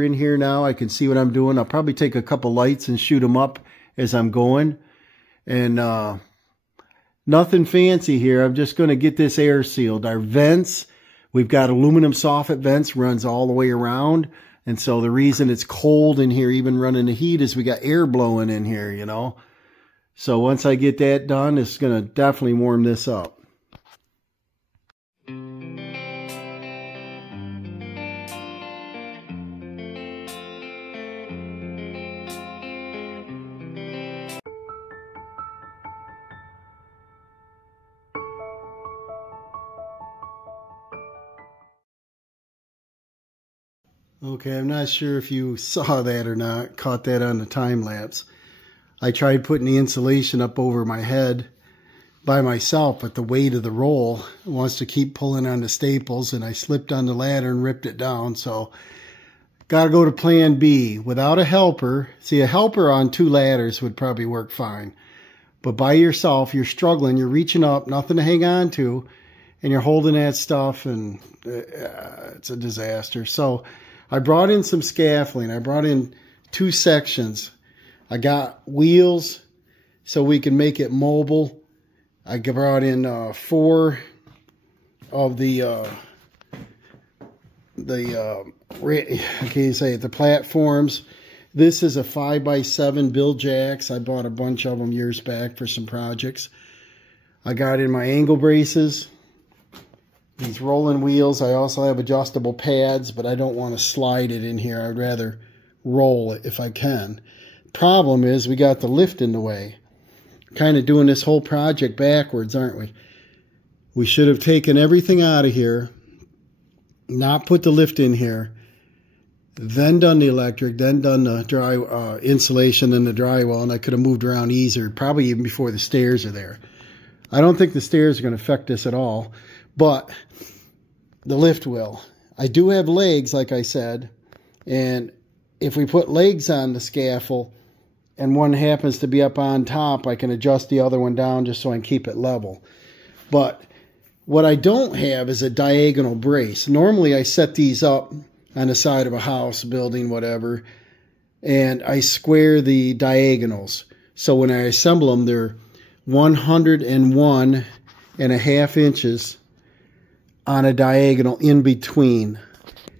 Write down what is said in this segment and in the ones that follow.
in here now. I can see what I'm doing. I'll probably take a couple lights and shoot them up as I'm going. And nothing fancy here. I'm just going to get this air sealed. Our vents, we've got aluminum soffit vents, runs all the way around. And so the reason it's cold in here, even running the heat, is we got air blowing in here, you know. So once I get that done, it's going to definitely warm this up. Okay, I'm not sure if you saw that or not, caught that on the time lapse. I tried putting the insulation up over my head by myself, but the weight of the roll wants to keep pulling on the staples, and I slipped on the ladder and ripped it down. So got to go to plan B without a helper. See, a helper on 2 ladders would probably work fine. But by yourself, you're struggling, you're reaching up, nothing to hang on to, and you're holding that stuff, and it's a disaster. So I brought in some scaffolding. I brought in 2 sections. I got wheels so we can make it mobile. I brought in 4 of the platforms. This is a 5x7 Bill Jacks. I bought a bunch of them years back for some projects. I got in my angle braces. These rolling wheels. I also have adjustable pads, but I don't want to slide it in here. I'd rather roll it if I can. Problem is we got the lift in the way. Kind of doing this whole project backwards, aren't we? We should have taken everything out of here, not put the lift in here, then done the electric, then done the dry insulation and the drywall, and I could have moved around easier, probably even before the stairs are there. I don't think the stairs are going to affect this at all, but the lift will. I do have legs, like I said, and if we put legs on the scaffold and one happens to be up on top, I can adjust the other one down just so I can keep it level. But what I don't have is a diagonal brace. Normally I set these up on the side of a house, building, whatever, and I square the diagonals. So when I assemble them, they're 101.5 inches on a diagonal in between.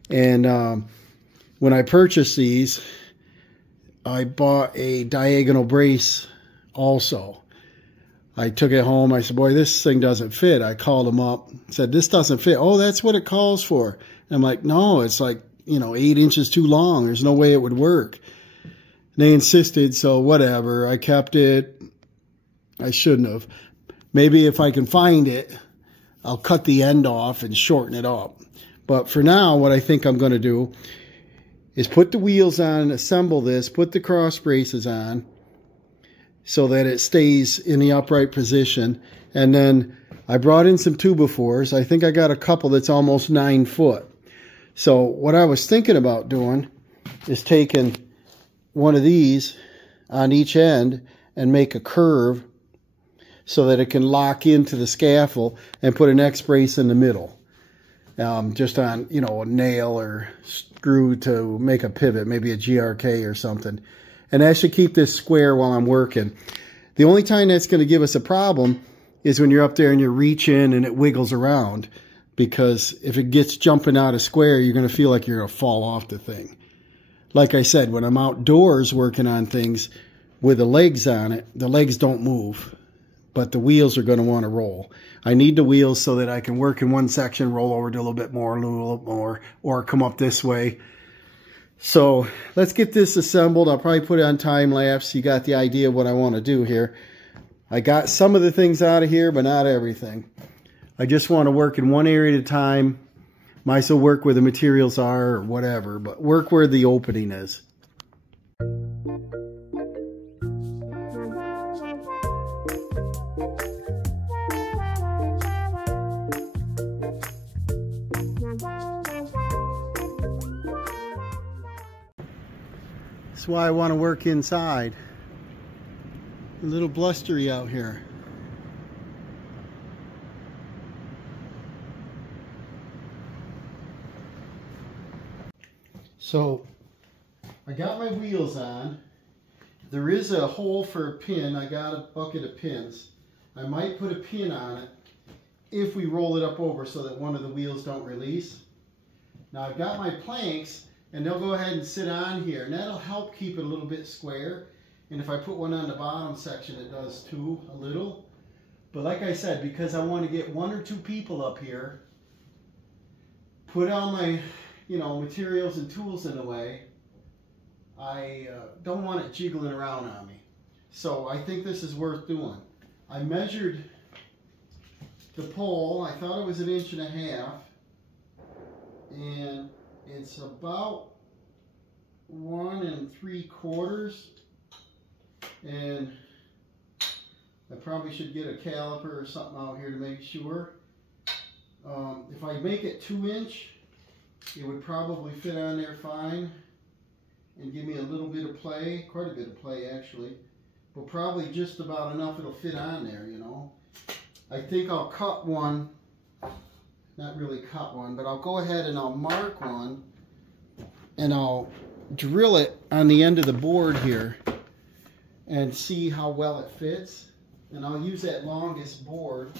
And when I purchased these, I bought a diagonal brace also. I took it home. I said, boy, this thing doesn't fit. I called them up, said, this doesn't fit. Oh, that's what it calls for. And I'm like, no, it's like, 8 inches too long. There's no way it would work. And they insisted, so whatever. I kept it. I shouldn't have. Maybe if I can find it, I'll cut the end off and shorten it up. But for now, what I think I'm going to do is put the wheels on, assemble this, put the cross braces on so that it stays in the upright position. And then I brought in some 2x4s. I think I got a couple that's almost 9 foot. So what I was thinking about doing is taking one of these on each end and make a curve so that it can lock into the scaffold, and put an X brace in the middle. Just on, a nail or screw to make a pivot, maybe a GRK or something. And that should keep this square while I'm working. The only time that's going to give us a problem is when you're up there and you're reaching and it wiggles around. Because if it gets jumping out of square, you're going to feel like you're going to fall off the thing. Like I said, when I'm outdoors working on things with the legs on it, the legs don't move. But the wheels are going to want to roll. I need the wheels so that I can work in one section, roll over to a little bit more, or come up this way. So let's get this assembled. I'll probably put it on time lapse. You got the idea of what I want to do here. I got some of the things out of here, but not everything. I just want to work in one area at a time. Might as well work where the materials are or whatever, but work where the opening is. That's why I want to work inside. A little blustery out here. So I got my wheels on. There is a hole for a pin. I got a bucket of pins. I might put a pin on it if we roll it up over so that one of the wheels don't release. Now I've got my planks, and they'll go ahead and sit on here, and that'll help keep it a little bit square. And if I put one on the bottom section, it does too, a little. But like I said, because I want to get 1 or 2 people up here, put all my, materials and tools in the way, I don't want it jiggling around on me. So I think this is worth doing. I measured the pole. I thought it was 1.5 inches, and it's about 1 3/4. And I probably should get a caliper or something out here to make sure. If I make it 2 inch, it would probably fit on there fine and give me a little bit of play, quite a bit of play actually, but probably just about enough it'll fit on there, I think I'll cut one, not really cut one, but I'll go ahead and I'll mark one and I'll drill it on the end of the board here and see how well it fits. And I'll use that longest board.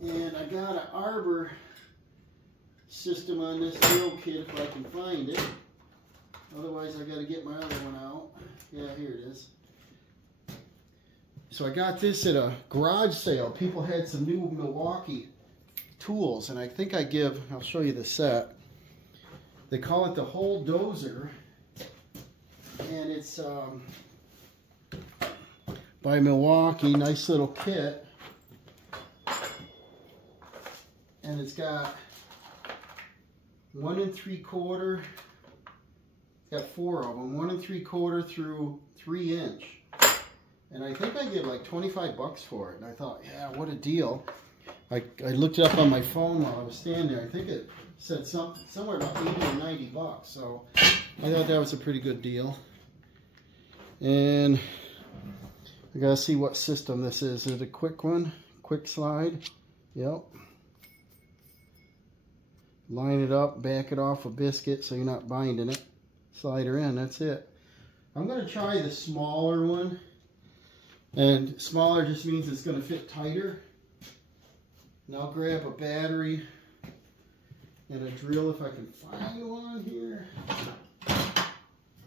And I got an arbor system on this drill kit if I can find it. Otherwise I got to get my other one out. Yeah, here it is. So I got this at a garage sale. People had some new Milwaukee tools, and I think I'll show you the set. They call it the Hole Dozer, and it's by Milwaukee. Nice little kit, and it's got 1 3/4. It's got 4 of them, 1 3/4 through 3 inch. And I think I get like 25 bucks for it. And I thought, yeah, what a deal. I looked it up on my phone while I was standing there. I think it said somewhere about 80 or 90 bucks. So I thought that was a pretty good deal. And I gotta see what system this is. Is it a quick one? Quick slide? Yep. Line it up, back it off with biscuit so you're not binding it. Slide her in, that's it. I'm gonna try the smaller one. And smaller just means it's going to fit tighter. And I'll grab a battery and a drill if I can find one here.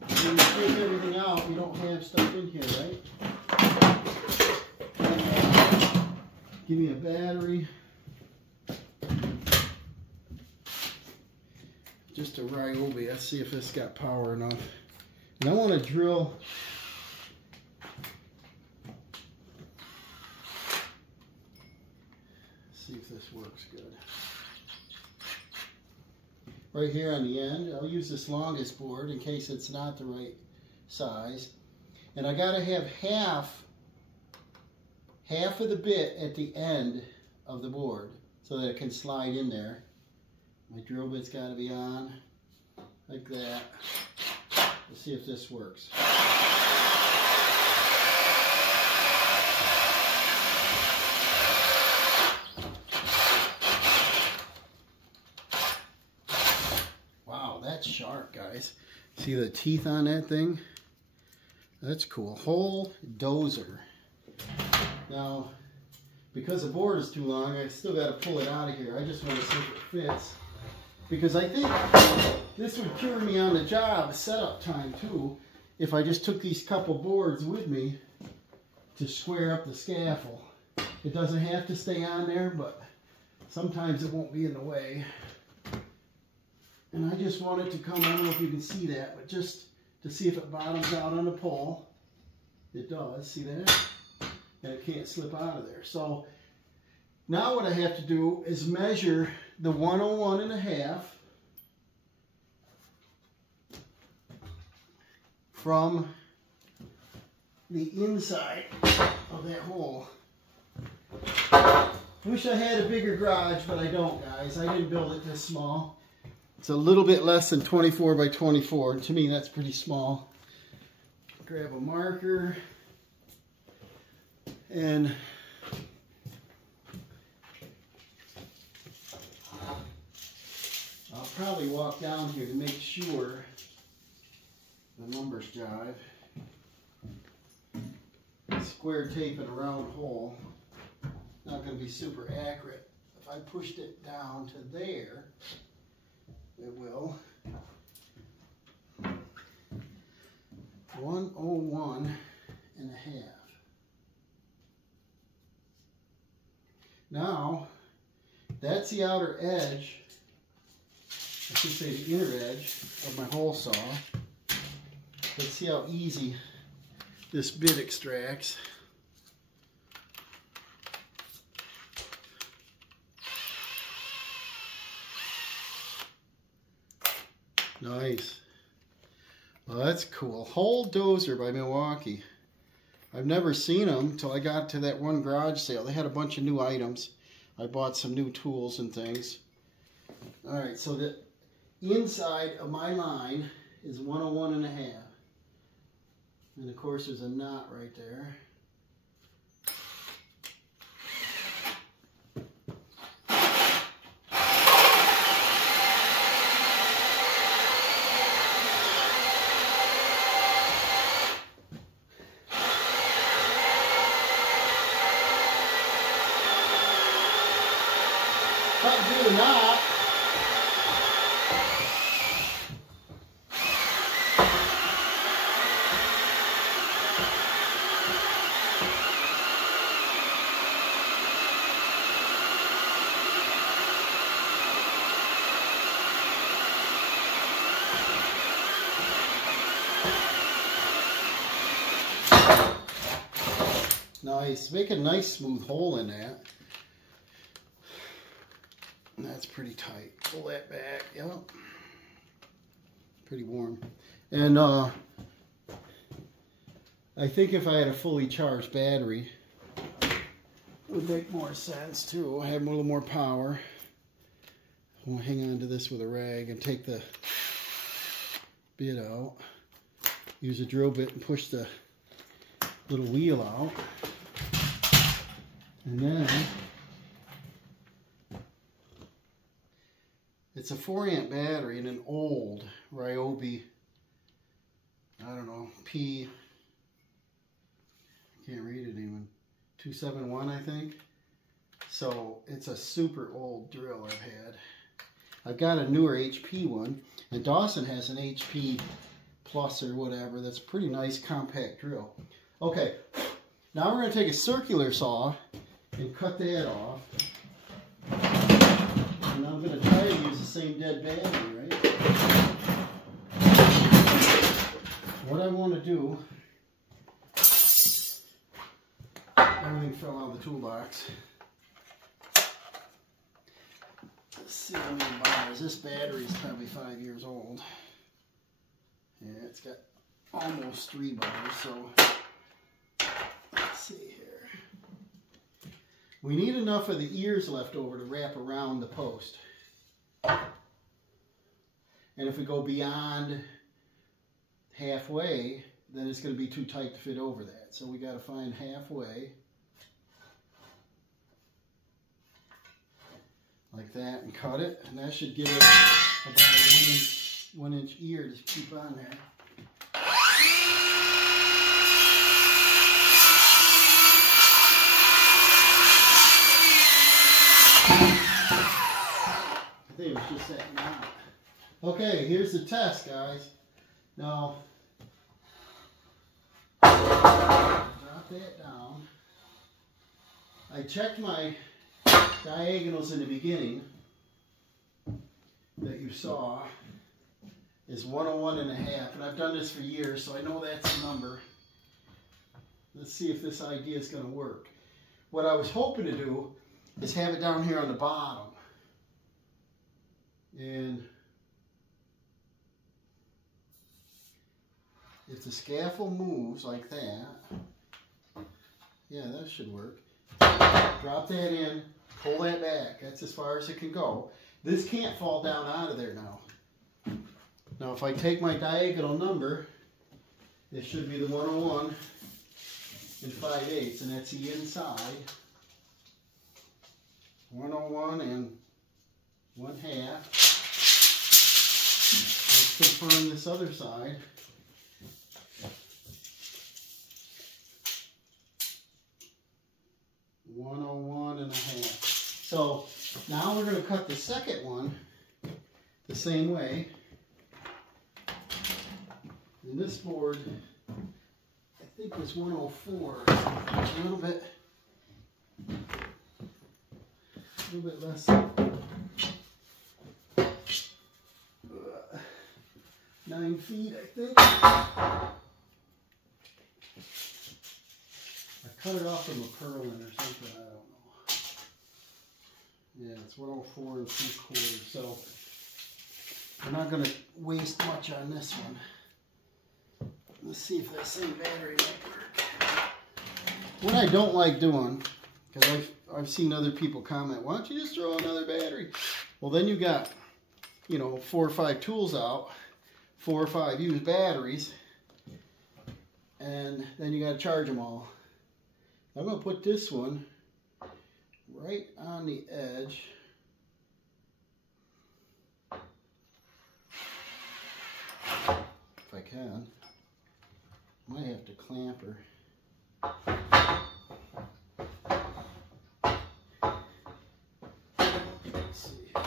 When you take everything out, you don't have stuff in here, right? Give me a battery. Just a Ryobi. Let's see if this got power enough. And I want to drill. See if this works good. Right here on the end, I'll use this longest board in case it's not the right size. And I gotta have half of the bit at the end of the board so that it can slide in there. My drill bit's gotta be on like that. Let's see if this works. That's sharp, guys. See the teeth on that thing? That's cool. Hole Dozer. Now, because the board is too long, I still got to pull it out of here. I just want to see if it fits. Because I think this would cure me on the job setup time too, if I just took these couple boards with me to square up the scaffold. It doesn't have to stay on there, but sometimes it won't be in the way. And I just want it to come, I don't know if you can see that, but just to see if it bottoms out on the pole. It does, see that? And it can't slip out of there. So now what I have to do is measure the 101.5 from the inside of that hole. Wish I had a bigger garage, but I don't, guys. I didn't build it this small. It's a little bit less than 24 by 24. To me, that's pretty small. Grab a marker. And I'll probably walk down here to make sure plumber's jive. Square taping a round hole. Not going to be super accurate. If I pushed it down to there, it will. 101.5. Now, that's the outer edge, I should say the inner edge of my hole saw. Let's see how easy this bit extracts. Nice. Well, that's cool. Hole dozer by Milwaukee. I've never seen them until I got to that one garage sale. They had a bunch of new items. I bought some new tools and things. All right, so the inside of my line is 101.5. And of course there's a knot right there. Cut through the knot. Nice. Make a nice smooth hole in that. That's pretty tight. Pull that back. Yep. Pretty warm. And I think if I had a fully charged battery, it would make more sense too. I have a little more power. We'll hang on to this with a rag and take the bit out. Use a drill bit and push the little wheel out. And then it's a 4-amp battery and an old Ryobi, I don't know, P, I can't read it even, 271 I think. So it's a super old drill I've had. I've got a newer HP one, and Dawson has an HP Plus or whatever that's a pretty nice compact drill. Okay, now we're going to take a circular saw and cut that off. And I'm going to try to use the same dead battery, right? What I want to do, everything fell out of the toolbox. Let's see how many bars. This battery is probably 5 years old. Yeah, it's got almost 3 bars, so let's see here. We need enough of the ears left over to wrap around the post. And if we go beyond halfway, then it's going to be too tight to fit over that. So we got to find halfway. Like that, and cut it. And that should give it about a 1 inch ear to keep on there. I think it was just that knot. Okay, here's the test, guys. Now, drop that down. I checked my diagonals in the beginning that you saw is 101.5, and I've done this for years, so I know that's the number. Let's see if this idea is going to work. What I was hoping to do is have it down here on the bottom. And if the scaffold moves like that, yeah, that should work. Drop that in, pull that back. That's as far as it can go. This can't fall down out of there now. Now if I take my diagonal number, it should be the 101 5/8, and that's the inside. 101 1/2. Let's confirm this other side. 101 and a half. So now we're going to cut the second one the same way. And this board, I think is 104. A little bit less. 9 feet, I think. I cut it off from a purlin or something, I don't know. Yeah, it's 104 3/4. So we're not going to waste much on this one. Let's see if that same battery might work. What I don't like doing, because I've seen other people comment, why don't you just throw another battery? Well, then you got, you know, 4 or 5 tools out, 4 or 5 used batteries, and then you got to charge them all. I'm going to put this one right on the edge. If I can. Might have to clamp her. Let's see here.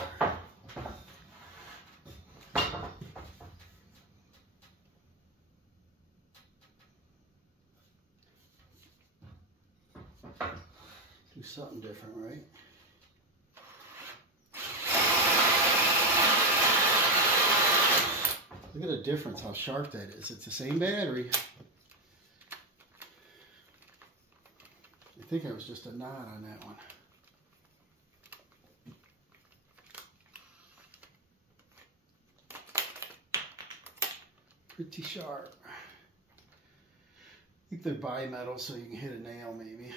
Do something different, right? Look at the difference, how sharp that is. It's the same battery. I think it was just a knot on that one. Pretty sharp. I think they're bimetal, so you can hit a nail maybe.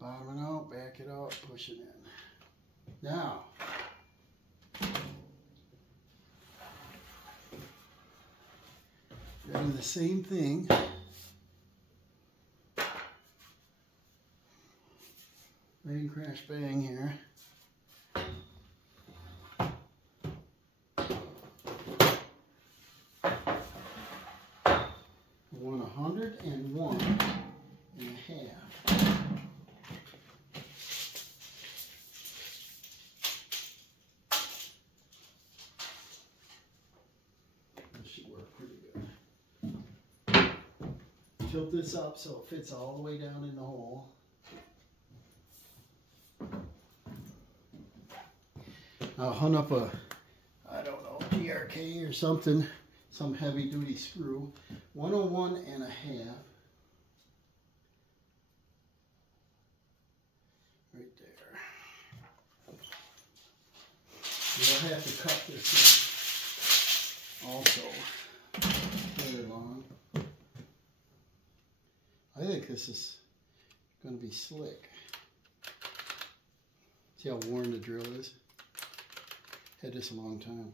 Bottom it out, back it out, push it in. Now, we're doing the same thing. Bang, crash, bang here. I want 101 and a half. That should work pretty good. Tilt this up so it fits all the way down in the hole. I'll hunt up a, I don't know, PRK or something, some heavy duty screw. 101 and a half. Right there. You'll have to cut this one also further along. I think this is going to be slick. See how worn the drill is? Had this a long time.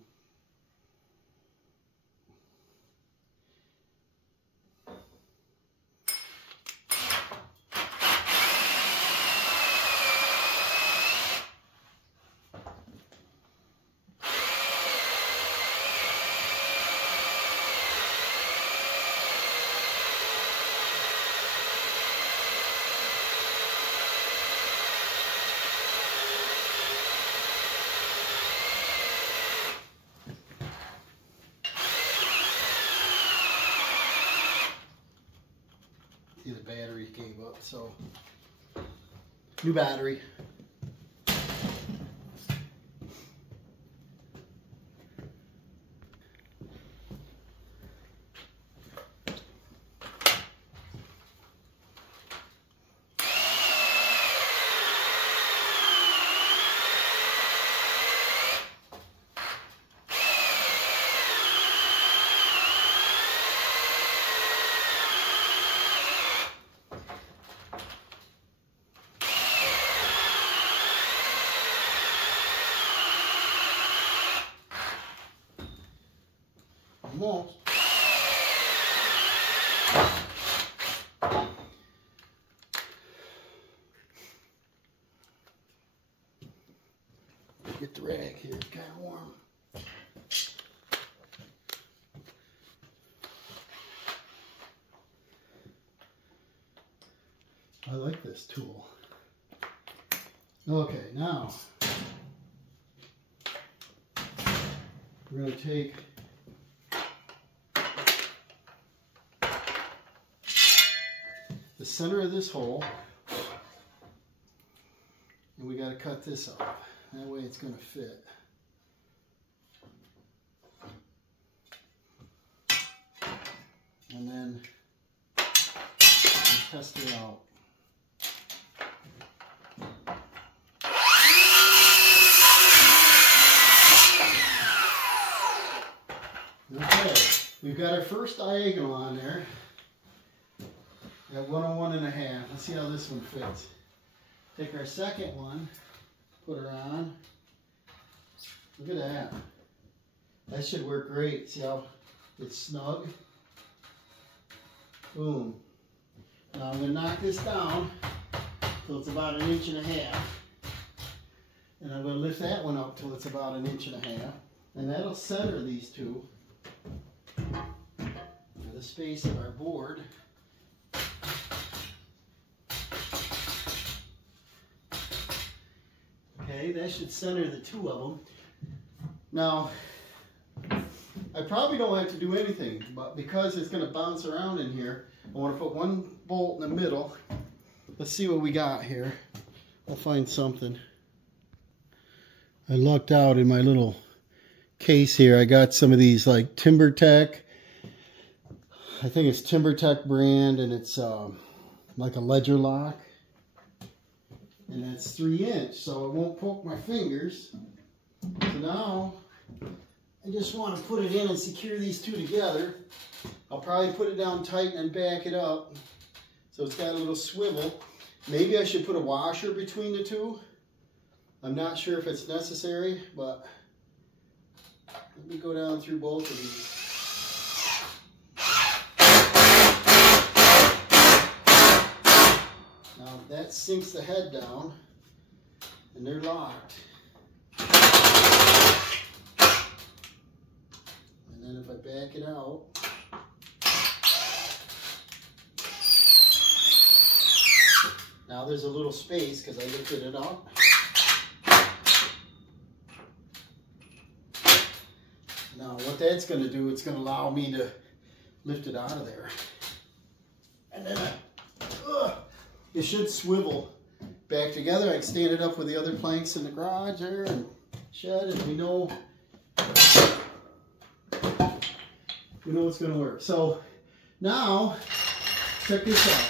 See, the battery gave up, so new battery. Almost. Get the rag here, it's kind of warm. I like this tool. Okay, now we're going to take the center of this hole, and we got to cut this off. That way it's going to fit. And then we'll test it out. Okay, we've got our first diagonal on there. We got 101.5. Let's see how this one fits. Take our second one, put her on. Look at that. That should work great. See how it's snug? Boom. Now I'm going to knock this down till it's about 1.5 inches. And I'm going to lift that one up till it's about 1.5 inches. And that'll center these two for the space of our board. Okay, that should center the two of them. Now, I probably don't have to do anything, but because it's going to bounce around in here, I want to put one bolt in the middle. Let's see what we got here. I'll find something. I lucked out in my little case here. I got some of these like TimberTech. I think it's TimberTech brand, and it's like a ledger lock. And that's 3 inch, so it won't poke my fingers. So now I just want to put it in and secure these two together. I'll probably put it down tight and back it up so it's got a little swivel. Maybe I should put a washer between the two. I'm not sure if it's necessary, but let me go down through both of these. Now that sinks the head down and they're locked. And then if I back it out, now there's a little space because I lifted it up. Now what that's going to do, it's going to allow me to lift it out of there. And then it should swivel back together. I can stand it up with the other planks in the garage there and shed, and we know it's going to work. So now, check this out.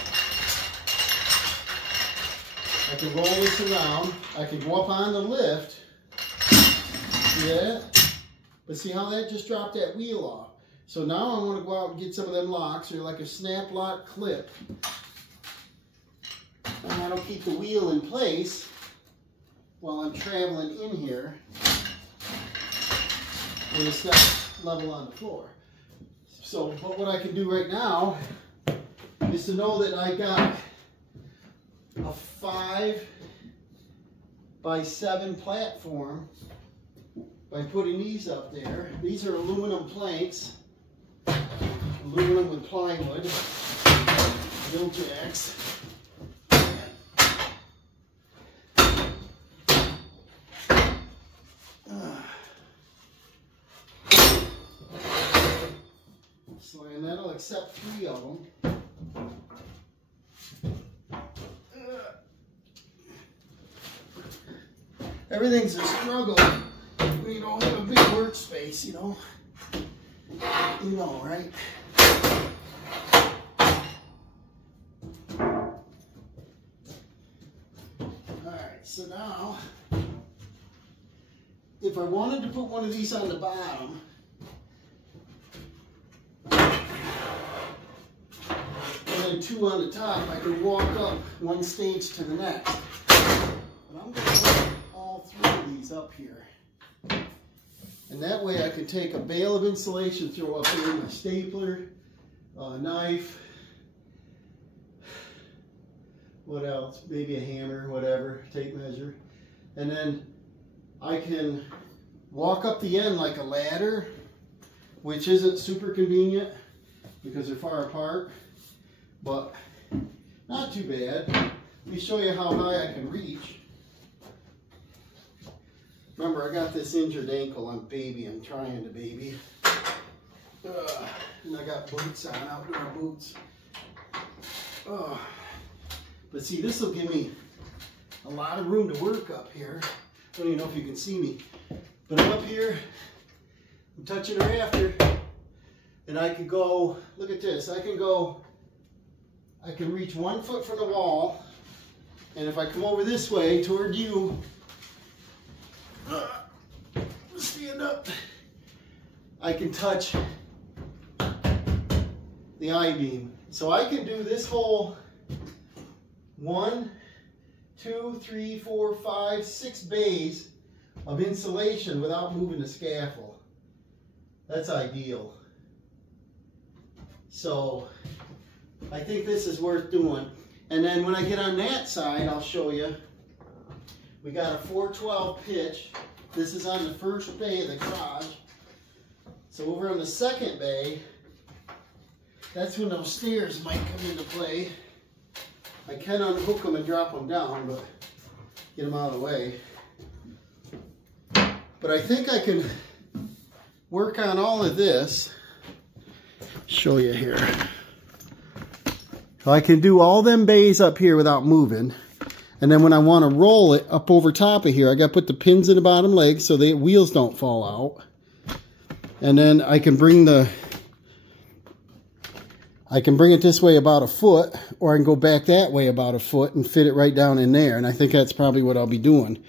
I can roll this around. I can go up on the lift. See that? But see how that just dropped that wheel off? So now I want to go out and get some of them locks, or like a snap lock clip. And that'll keep the wheel in place while I'm traveling in here when it's not level on the floor. So what I can do right now is to know that I got a 5x7 platform by putting these up there. These are aluminum planks, aluminum with plywood, mill jacks. And that'll accept 3 of them. Everything's a struggle when you don't have a big workspace, you know. You know, right? Alright, so now, if I wanted to put one of these on the bottom, and 2 on the top, I can walk up 1 stage to the next. But I'm going to put all 3 of these up here. And that way I can take a bale of insulation, throw up here my stapler, knife, what else? Maybe a hammer, whatever, tape measure. And then I can walk up the end like a ladder, which isn't super convenient because they're far apart. But Not too bad. Let me show you how high I can reach. Remember, I got this injured ankle. I'm trying to baby. And I got boots on, outdoor boots. But see, this will give me a lot of room to work up here. I don't even know if you can see me. But I'm up here, I'm touching the rafter, and I can go, look at this, I can reach 1 foot from the wall, and if I come over this way toward you, stand up, I can touch the I-beam. So I can do this whole 1, 2, 3, 4, 5, 6 bays of insulation without moving the scaffold. That's ideal. So I think this is worth doing. And then when I get on that side, I'll show you. We got a 412 pitch. This is on the first bay of the garage. So over on the second bay, that's when those stairs might come into play. I can unhook them and drop them down, but get them out of the way. But I think I can work on all of this. Show you here. So I can do all them bays up here without moving. And then when I want to roll it up over top of here, I got to put the pins in the bottom legs so the wheels don't fall out. And then I can bring it this way about a foot, or I can go back that way about a foot and fit it right down in there. And I think that's probably what I'll be doing.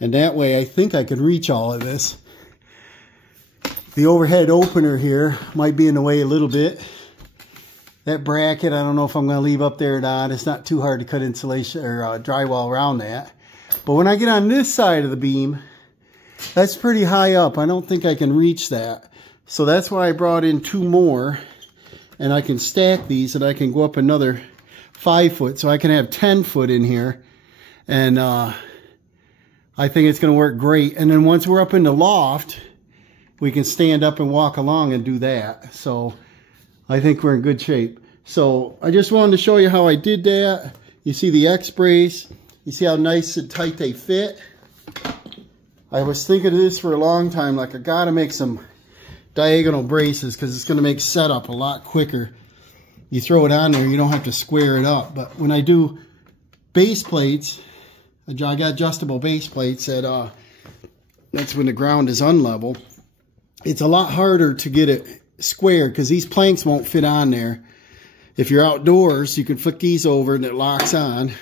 And that way I think I can reach all of this. The overhead opener here might be in the way a little bit. That bracket, I don't know if I'm going to leave up there or not. It's not too hard to cut insulation or drywall around that. But when I get on this side of the beam, that's pretty high up. I don't think I can reach that. So that's why I brought in 2 more. And I can stack these and I can go up another 5 foot. So I can have 10 foot in here. And I think it's going to work great. And then once we're up in the loft, we can stand up and walk along and do that. So I think we're in good shape. So I just wanted to show you how I did that. You see the X-brace. You see how nice and tight they fit. I was thinking of this for a long time. Like, I got to make some diagonal braces because it's going to make setup a lot quicker. You throw it on there, you don't have to square it up. But when I do base plates, I got adjustable base plates that that's when the ground is unlevel. It's a lot harder to get it squared because these planks won't fit on there. If you're outdoors, you can flick these over and it locks on.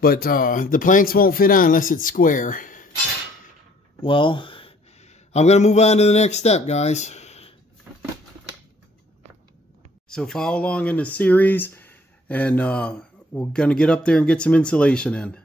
But the planks won't fit on unless it's square. Well, I'm going to move on to the next step, guys. So follow along in the series, and we're going to get up there and get some insulation in.